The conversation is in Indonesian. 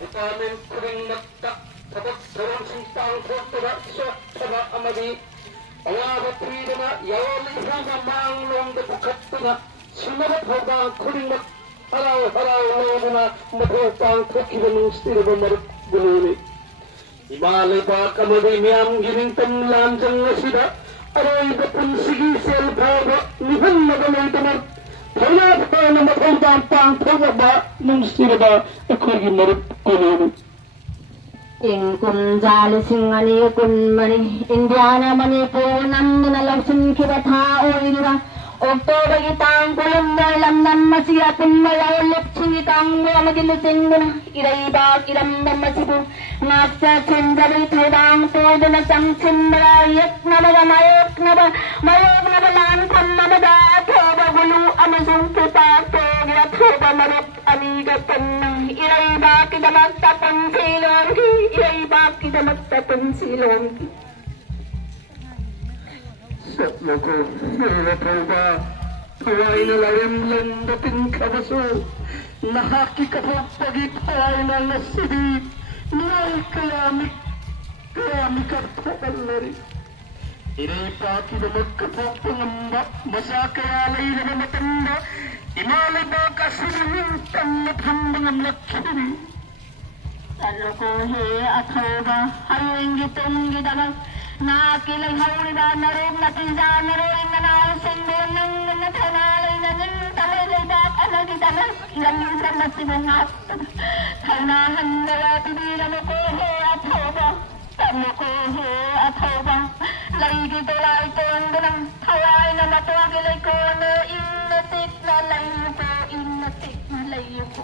vitamin kuring nakta tabat sarang sintang kotara swatara amadi awara pidana yawal ihama manglong da bukatana sumarat hoga kuring nak haraw lona matopang kokibanung stiraba maruk buluni Imalay ba kamagay miyam ginintam lanjang asida aroy da punsigi selpaba nihan magalay tamar Tawag pa na matawag pang tawag ba nung siraba ako yung marip ko naman. Ingkun jali singani kun mani Indiana mani po nam nalagsun kira tao ira Oktober itang kulum dalam nam masiyapin malalip singitang magilusing muna Iraiba iram nam masipu ngaksa cendari tawang todo na sang cendarayak na ba mayok na ba lantam na ba toba gulu amasung putato gira toba marap amiga panang Iraiba kita magtapang silong Iraiba kita magtapang silong Satla ko, hirapal ba? Tuway na lawim landating kabaso Nahaki ka po pagipay na nasibig Niyay kayami ka po kalari Iray pa kita magkapok pangamba Basa kayalay na matanda Imalay ba kasinintang nathambang ang lakiri Talo ko he athoba hayeng gitong gidagang Nakilay hawli ba naroon natin sa naroon na nausing doon ng natanalay na ng talay bak anagitanas ilang isang nasibungat Kaunahan na tibilan ko he athoba Talo ko he athoba Lagi ko lai ko ang ganang taway na natuwagilay ko na inatik na layo ko